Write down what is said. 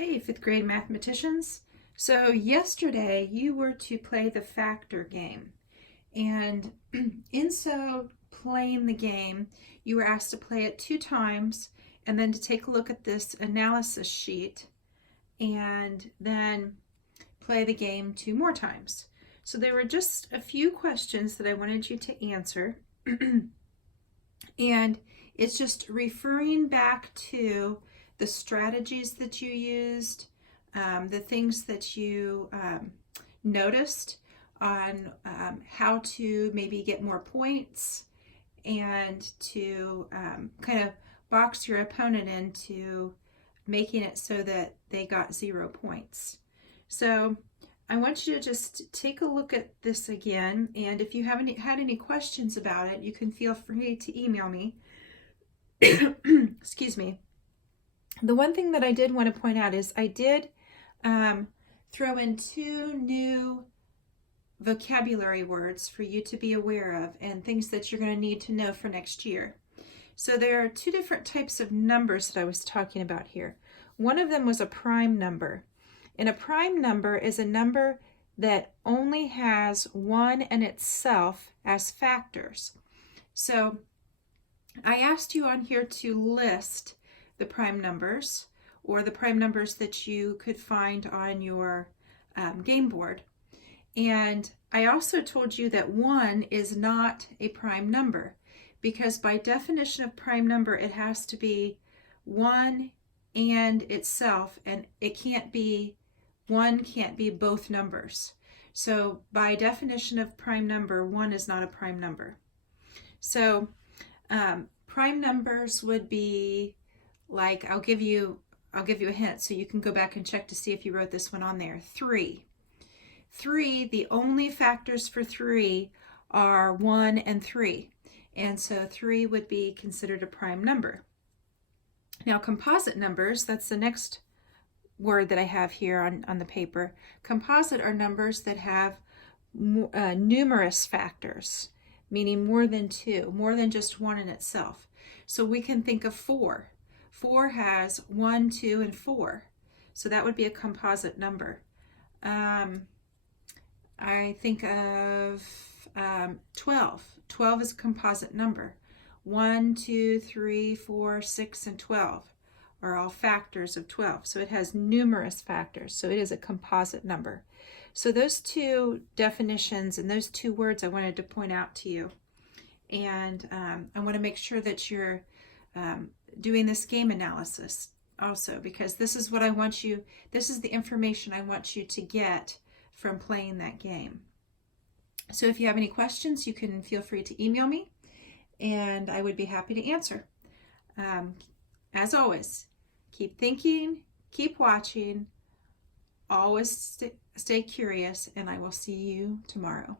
Hey, fifth grade mathematicians. So yesterday you were to play the factor game. And in playing the game, you were asked to play it 2 times and then to take a look at this analysis sheet and then play the game 2 more times. So there were just a few questions that I wanted you to answer. And it's just referring back to the strategies that you used, the things that you noticed on how to maybe get more points and to kind of box your opponent into making it so that they got 0 points. So I want you to just take a look at this again, and if you haven't had any questions about it, you can feel free to email me. Excuse me. The one thing that I did want to point out is I did throw in 2 new vocabulary words for you to be aware of and things that you're going to need to know for next year. So there are 2 different types of numbers that I was talking about here. One of them was a prime number. And a prime number is a number that only has 1 and itself as factors. So I asked you on here to list the prime numbers or the prime numbers that you could find on your game board. And I also told you that 1 is not a prime number because by definition of prime number, it has to be 1 and itself, and it can't be 1 can't be both numbers. So by definition of prime number, 1 is not a prime number. So prime numbers would be like, I'll give you a hint so you can go back and check to see if you wrote this one on there. 3. 3, the only factors for 3 are 1 and 3. And so 3 would be considered a prime number. Now composite numbers, that's the next word that I have here on the paper. Composite are numbers that have numerous factors, meaning more than 2, more than just 1 in itself. So we can think of 4. 4 has 1, 2, and 4. So that would be a composite number. I think of 12. 12 is a composite number. 1, 2, 3, 4, 6, and 12 are all factors of 12. So it has numerous factors. So it is a composite number. So those 2 definitions and those 2 words I wanted to point out to you. And I want to make sure that you're doing this game analysis also, because this is what I want you, this is the information I want you to get from playing that game. So if you have any questions, you can feel free to email me and I would be happy to answer. As always, keep thinking, keep watching, always stay curious, and I will see you tomorrow.